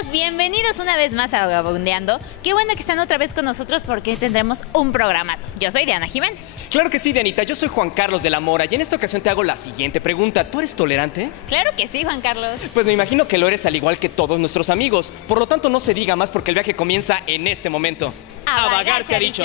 amigos, bienvenidos una vez más a Vagabundeando. Qué bueno que están otra vez con nosotros porque tendremos un programazo. Yo soy Diana Jiménez. Claro que sí, Dianita, yo soy Juan Carlos de la Mora y en esta ocasión te hago la siguiente pregunta. ¿Tú eres tolerante? Claro que sí, Juan Carlos. Pues me imagino que lo eres al igual que todos nuestros amigos. Por lo tanto, no se diga más porque el viaje comienza en este momento. A vagar se ha dicho.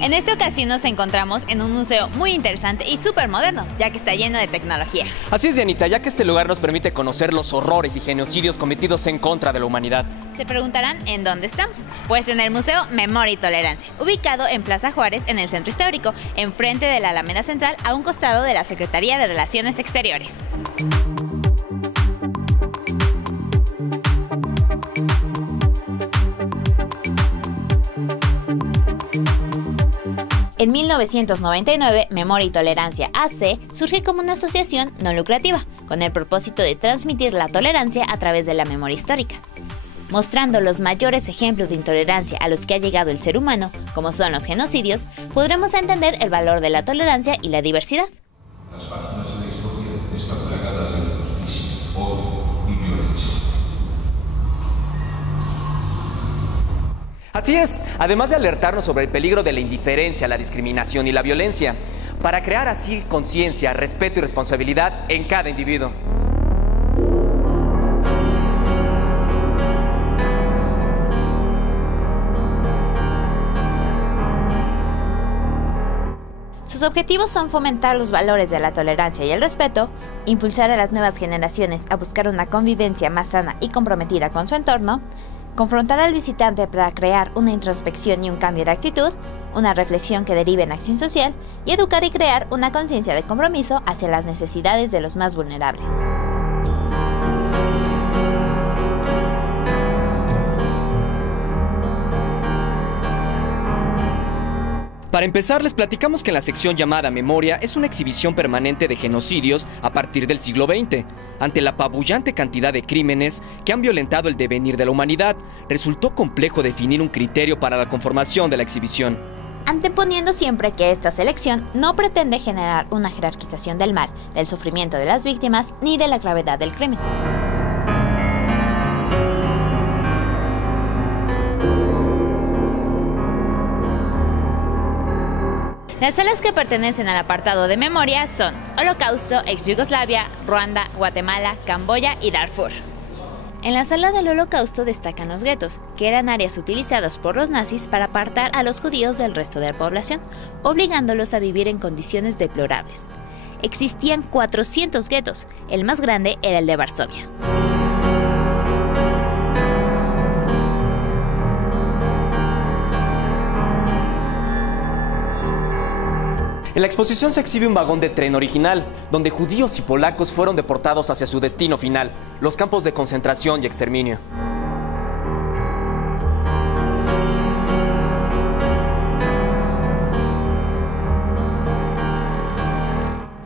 En esta ocasión nos encontramos en un museo muy interesante y súper moderno, ya que está lleno de tecnología. Así es, Dianita, ya que este lugar nos permite conocer los horrores y genocidios cometidos en contra de la humanidad. Se preguntarán en dónde estamos. Pues en el Museo Memoria y Tolerancia, ubicado en Plaza Juárez, en el Centro Histórico, enfrente de la Alameda Central, a un costado de la Secretaría de Relaciones Exteriores. En 1999, Memoria y Tolerancia AC surge como una asociación no lucrativa, con el propósito de transmitir la tolerancia a través de la memoria histórica, mostrando los mayores ejemplos de intolerancia a los que ha llegado el ser humano, como son los genocidios. Podremos entender el valor de la tolerancia y la diversidad. Las páginas de la historia están plagadas de injusticia, odio y violencia. Así es, además de alertarnos sobre el peligro de la indiferencia, la discriminación y la violencia, para crear así conciencia, respeto y responsabilidad en cada individuo. Sus objetivos son fomentar los valores de la tolerancia y el respeto, impulsar a las nuevas generaciones a buscar una convivencia más sana y comprometida con su entorno, confrontar al visitante para crear una introspección y un cambio de actitud, una reflexión que derive en acción social, y educar y crear una conciencia de compromiso hacia las necesidades de los más vulnerables. Para empezar, les platicamos que la sección llamada Memoria es una exhibición permanente de genocidios a partir del siglo XX. Ante la apabullante cantidad de crímenes que han violentado el devenir de la humanidad, resultó complejo definir un criterio para la conformación de la exhibición. Anteponiendo siempre que esta selección no pretende generar una jerarquización del mal, del sufrimiento de las víctimas ni de la gravedad del crimen. Las salas que pertenecen al apartado de memoria son Holocausto, ex Yugoslavia, Ruanda, Guatemala, Camboya y Darfur. En la sala del Holocausto destacan los guetos, que eran áreas utilizadas por los nazis para apartar a los judíos del resto de la población, obligándolos a vivir en condiciones deplorables. Existían 400 guetos, el más grande era el de Varsovia. En la exposición se exhibe un vagón de tren original, donde judíos y polacos fueron deportados hacia su destino final, los campos de concentración y exterminio.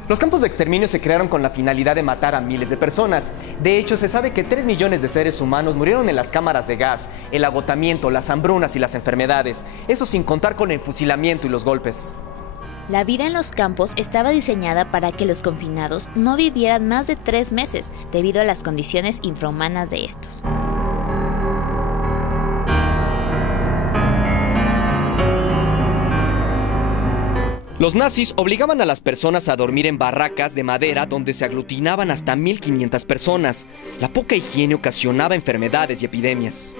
Los campos de exterminio se crearon con la finalidad de matar a miles de personas. De hecho, se sabe que 3 millones de seres humanos murieron en las cámaras de gas, el agotamiento, las hambrunas y las enfermedades. Eso sin contar con el fusilamiento y los golpes. La vida en los campos estaba diseñada para que los confinados no vivieran más de 3 meses debido a las condiciones infrahumanas de estos. Los nazis obligaban a las personas a dormir en barracas de madera donde se aglutinaban hasta 1.500 personas. La poca higiene ocasionaba enfermedades y epidemias.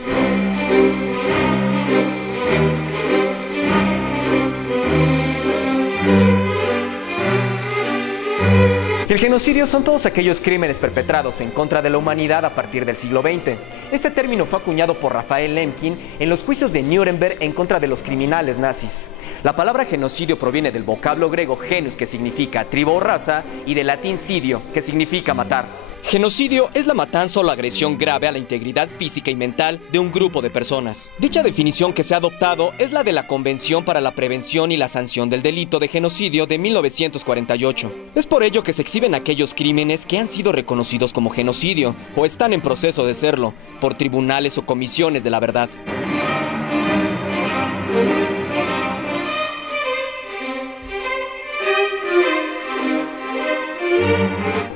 El genocidio son todos aquellos crímenes perpetrados en contra de la humanidad a partir del siglo XX. Este término fue acuñado por Raphael Lemkin en los juicios de Nuremberg en contra de los criminales nazis. La palabra genocidio proviene del vocablo griego genus, que significa tribu o raza, y del latín cidio, que significa matar. Genocidio es la matanza o la agresión grave a la integridad física y mental de un grupo de personas. Dicha definición que se ha adoptado es la de la Convención para la Prevención y la Sanción del Delito de Genocidio de 1948. Es por ello que se exhiben aquellos crímenes que han sido reconocidos como genocidio o están en proceso de serlo por tribunales o comisiones de la verdad.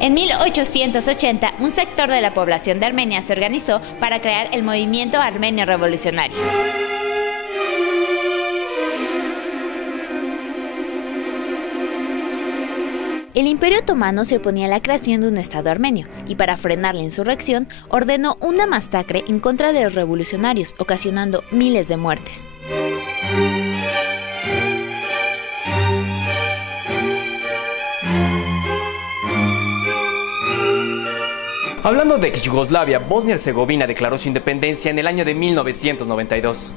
En 1880, un sector de la población de Armenia se organizó para crear el movimiento armenio revolucionario. El Imperio Otomano se oponía a la creación de un Estado armenio y, para frenar la insurrección, ordenó una masacre en contra de los revolucionarios, ocasionando miles de muertes. Hablando de ex-Yugoslavia, Bosnia y Herzegovina declaró su independencia en el año de 1992.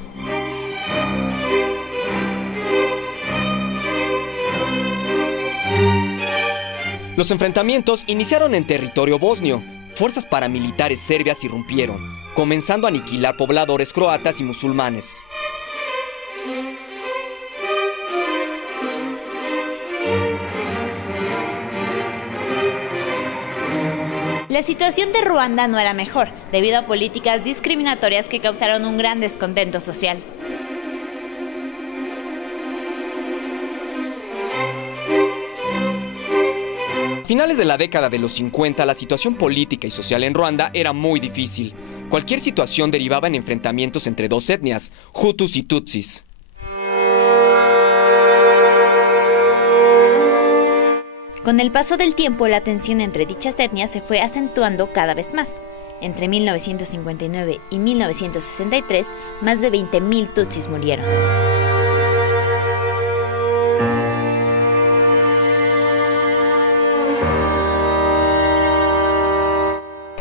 Los enfrentamientos iniciaron en territorio bosnio. Fuerzas paramilitares serbias irrumpieron, comenzando a aniquilar pobladores croatas y musulmanes. La situación de Ruanda no era mejor, debido a políticas discriminatorias que causaron un gran descontento social. A finales de la década de los 50, la situación política y social en Ruanda era muy difícil. Cualquier situación derivaba en enfrentamientos entre dos etnias, Hutus y Tutsis. Con el paso del tiempo, la tensión entre dichas etnias se fue acentuando cada vez más. Entre 1959 y 1963, más de 20.000 tutsis murieron.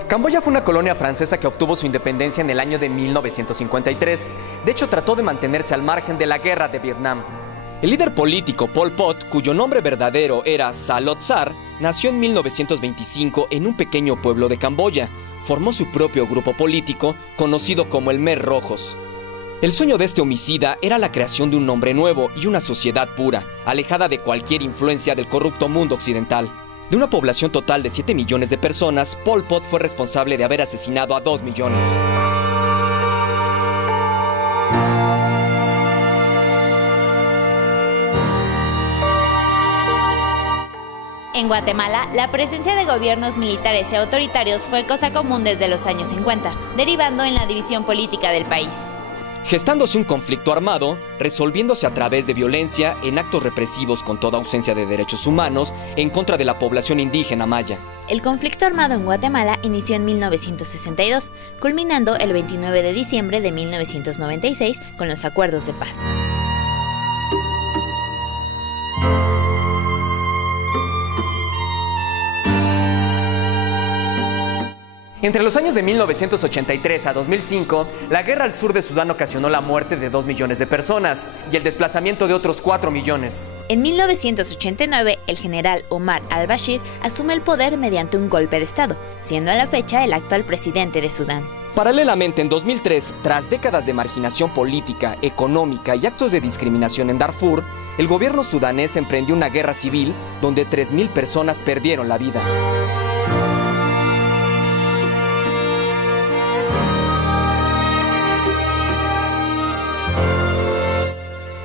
Camboya fue una colonia francesa que obtuvo su independencia en el año de 1953. De hecho, trató de mantenerse al margen de la guerra de Vietnam. El líder político Pol Pot, cuyo nombre verdadero era Salot Sar, nació en 1925 en un pequeño pueblo de Camboya. Formó su propio grupo político, conocido como el Khmer Rojos. El sueño de este homicida era la creación de un nombre nuevo y una sociedad pura, alejada de cualquier influencia del corrupto mundo occidental. De una población total de 7 millones de personas, Pol Pot fue responsable de haber asesinado a 2 millones. En Guatemala, la presencia de gobiernos militares y autoritarios fue cosa común desde los años 50, derivando en la división política del país. Gestándose un conflicto armado, resolviéndose a través de violencia en actos represivos con toda ausencia de derechos humanos en contra de la población indígena maya. El conflicto armado en Guatemala inició en 1962, culminando el 29 de diciembre de 1996 con los acuerdos de paz. Entre los años de 1983 a 2005, la guerra al sur de Sudán ocasionó la muerte de 2 millones de personas y el desplazamiento de otros 4 millones. En 1989, el general Omar al-Bashir asume el poder mediante un golpe de Estado, siendo a la fecha el actual presidente de Sudán. Paralelamente, en 2003, tras décadas de marginación política, económica y actos de discriminación en Darfur, el gobierno sudanés emprendió una guerra civil donde 3.000 personas perdieron la vida.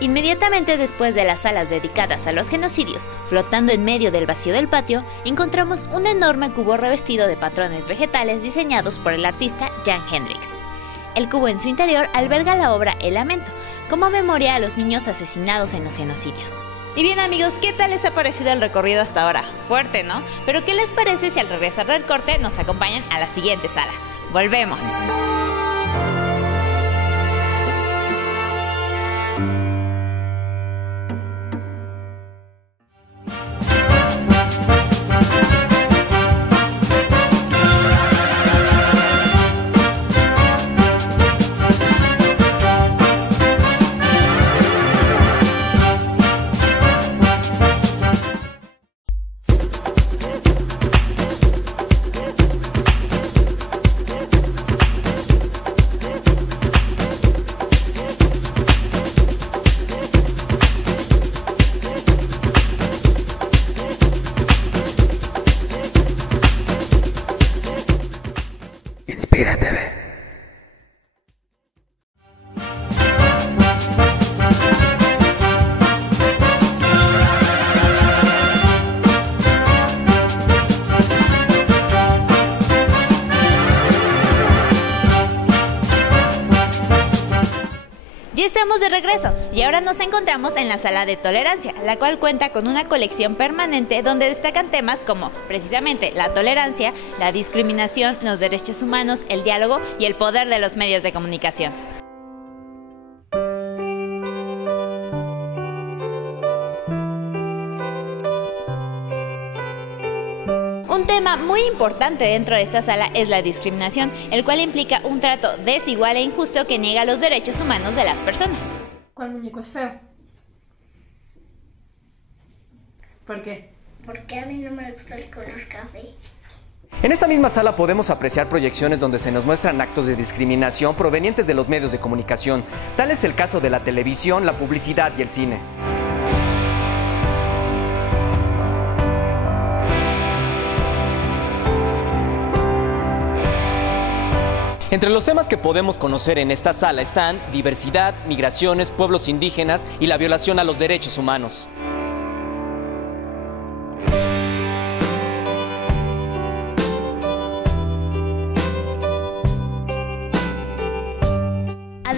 Inmediatamente después de las salas dedicadas a los genocidios, flotando en medio del vacío del patio, encontramos un enorme cubo revestido de patrones vegetales diseñados por el artista Jan Hendricks. El cubo en su interior alberga la obra El Lamento, como memoria a los niños asesinados en los genocidios. Y bien amigos, ¿qué tal les ha parecido el recorrido hasta ahora? Fuerte, ¿no? Pero ¿qué les parece si al regresar del corte nos acompañan a la siguiente sala? ¡Volvemos! Inspira TV. Ya estamos de regreso y ahora nos encontramos en la sala de tolerancia, la cual cuenta con una colección permanente donde destacan temas como precisamente la tolerancia, la discriminación, los derechos humanos, el diálogo y el poder de los medios de comunicación. Un tema muy importante dentro de esta sala es la discriminación, el cual implica un trato desigual e injusto que niega los derechos humanos de las personas. ¿Cuál muñeco es feo? ¿Por qué? Porque a mí no me gusta el color café. En esta misma sala podemos apreciar proyecciones donde se nos muestran actos de discriminación provenientes de los medios de comunicación. Tal es el caso de la televisión, la publicidad y el cine. Entre los temas que podemos conocer en esta sala están diversidad, migraciones, pueblos indígenas y la violación a los derechos humanos.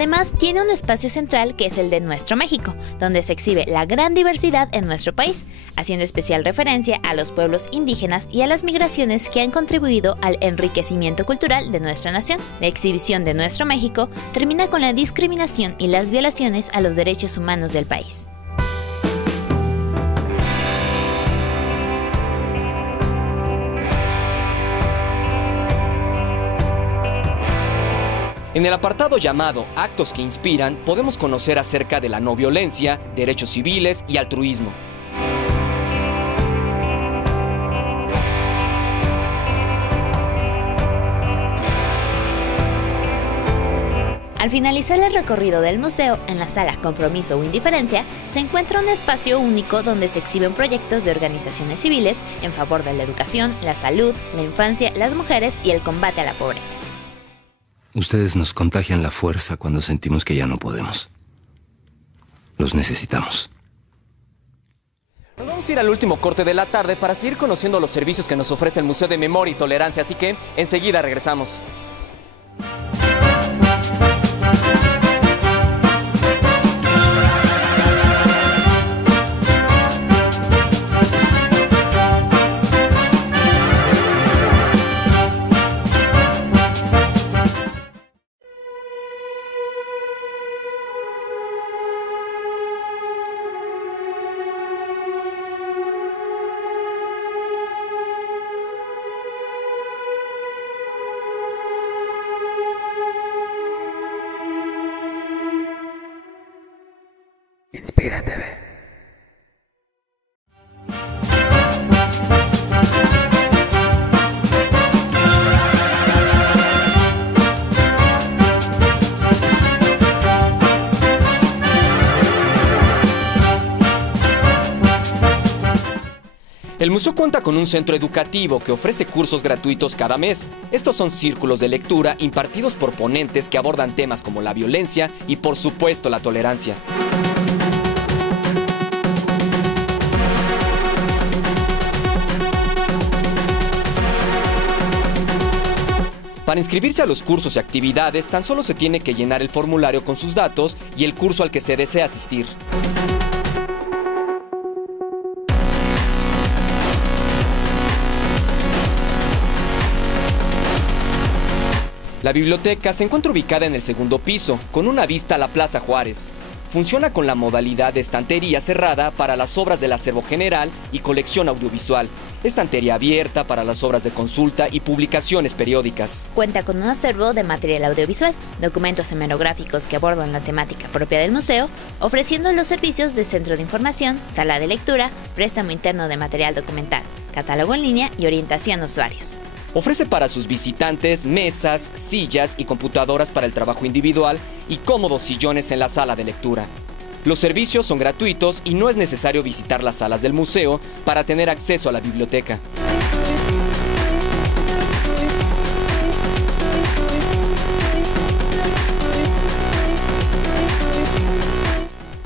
Además, tiene un espacio central que es el de Nuestro México, donde se exhibe la gran diversidad en nuestro país, haciendo especial referencia a los pueblos indígenas y a las migraciones que han contribuido al enriquecimiento cultural de nuestra nación. La exhibición de Nuestro México termina con la discriminación y las violaciones a los derechos humanos del país. En el apartado llamado Actos que Inspiran, podemos conocer acerca de la no violencia, derechos civiles y altruismo. Al finalizar el recorrido del museo, en la sala Compromiso o Indiferencia, se encuentra un espacio único donde se exhiben proyectos de organizaciones civiles en favor de la educación, la salud, la infancia, las mujeres y el combate a la pobreza. Ustedes nos contagian la fuerza cuando sentimos que ya no podemos. Los necesitamos. Nos vamos a ir al último corte de la tarde para seguir conociendo los servicios que nos ofrece el Museo de Memoria y Tolerancia, así que enseguida regresamos. Inspira TV. El museo cuenta con un centro educativo que ofrece cursos gratuitos cada mes. Estos son círculos de lectura impartidos por ponentes que abordan temas como la violencia y, por supuesto, la tolerancia. Para inscribirse a los cursos y actividades, tan solo se tiene que llenar el formulario con sus datos y el curso al que se desea asistir. La biblioteca se encuentra ubicada en el segundo piso, con una vista a la Plaza Juárez. Funciona con la modalidad de estantería cerrada para las obras del acervo general y colección audiovisual, estantería abierta para las obras de consulta y publicaciones periódicas. Cuenta con un acervo de material audiovisual, documentos hemerográficos que abordan la temática propia del museo, ofreciendo los servicios de centro de información, sala de lectura, préstamo interno de material documental, catálogo en línea y orientación a usuarios. Ofrece para sus visitantes mesas, sillas y computadoras para el trabajo individual y cómodos sillones en la sala de lectura. Los servicios son gratuitos y no es necesario visitar las salas del museo para tener acceso a la biblioteca.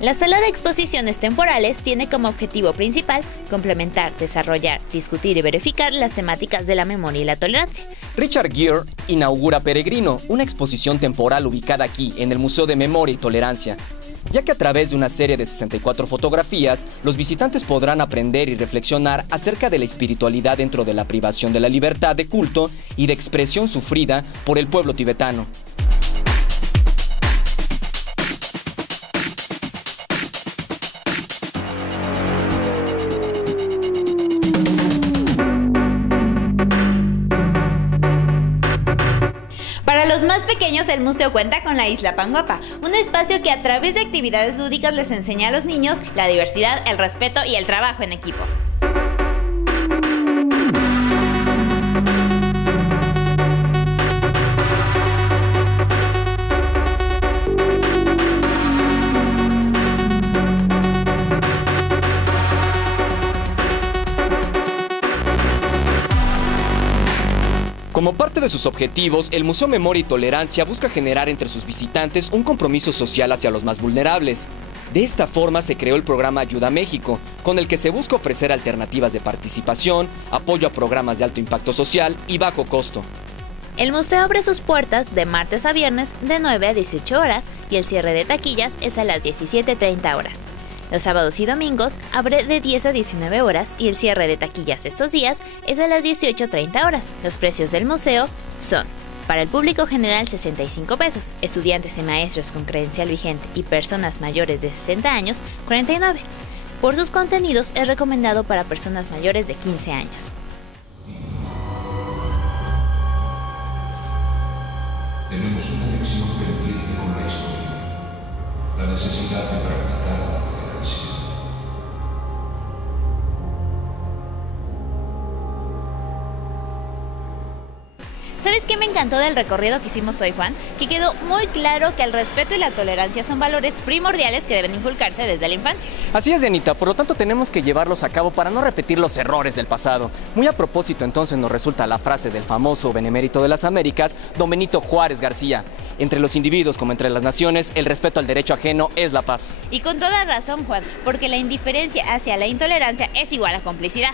La sala de exposiciones temporales tiene como objetivo principal complementar, desarrollar, discutir y verificar las temáticas de la memoria y la tolerancia. Richard Gere inaugura Peregrino, una exposición temporal ubicada aquí, en el Museo de Memoria y Tolerancia, ya que a través de una serie de 64 fotografías, los visitantes podrán aprender y reflexionar acerca de la espiritualidad dentro de la privación de la libertad de culto y de expresión sufrida por el pueblo tibetano. Para los más pequeños, el museo cuenta con la Isla Panguapa, un espacio que a través de actividades lúdicas les enseña a los niños la diversidad, el respeto y el trabajo en equipo. Como parte de sus objetivos, el Museo Memoria y Tolerancia busca generar entre sus visitantes un compromiso social hacia los más vulnerables. De esta forma se creó el programa Ayuda a México, con el que se busca ofrecer alternativas de participación, apoyo a programas de alto impacto social y bajo costo. El museo abre sus puertas de martes a viernes de 9 a 18 horas y el cierre de taquillas es a las 17:30 horas. Los sábados y domingos abre de 10 a 19 horas y el cierre de taquillas estos días es a las 18:30 horas. Los precios del museo son: para el público general 65 pesos, estudiantes y maestros con credencial vigente y personas mayores de 60 años 49. Por sus contenidos es recomendado para personas mayores de 15 años. Tenemos una lección pendiente con la historia, la necesidad de practicar la tolerancia. ¿Sabes qué me encantó del recorrido que hicimos hoy, Juan? Que quedó muy claro que el respeto y la tolerancia son valores primordiales que deben inculcarse desde la infancia. Así es, Dianita, por lo tanto tenemos que llevarlos a cabo para no repetir los errores del pasado. Muy a propósito entonces nos resulta la frase del famoso benemérito de las Américas, don Benito Juárez García: entre los individuos como entre las naciones, el respeto al derecho ajeno es la paz. Y con toda razón, Juan, porque la indiferencia hacia la intolerancia es igual a complicidad.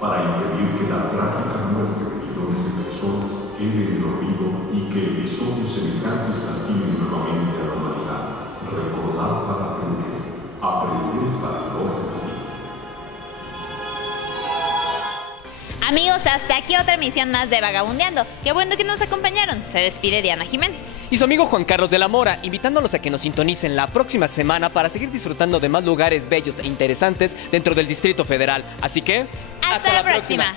Para impedir que la trágica muerte de millones de personas quede en el olvido y que episodios semejantes lastimen nuevamente a la humanidad. Recordar para aprender, aprender para no repetir. Amigos, hasta aquí otra emisión más de Vagabundeando. Qué bueno que nos acompañaron. Se despide Diana Jiménez. Y su amigo Juan Carlos de la Mora, invitándolos a que nos sintonicen la próxima semana para seguir disfrutando de más lugares bellos e interesantes dentro del Distrito Federal. Así que, ¡Hasta la próxima!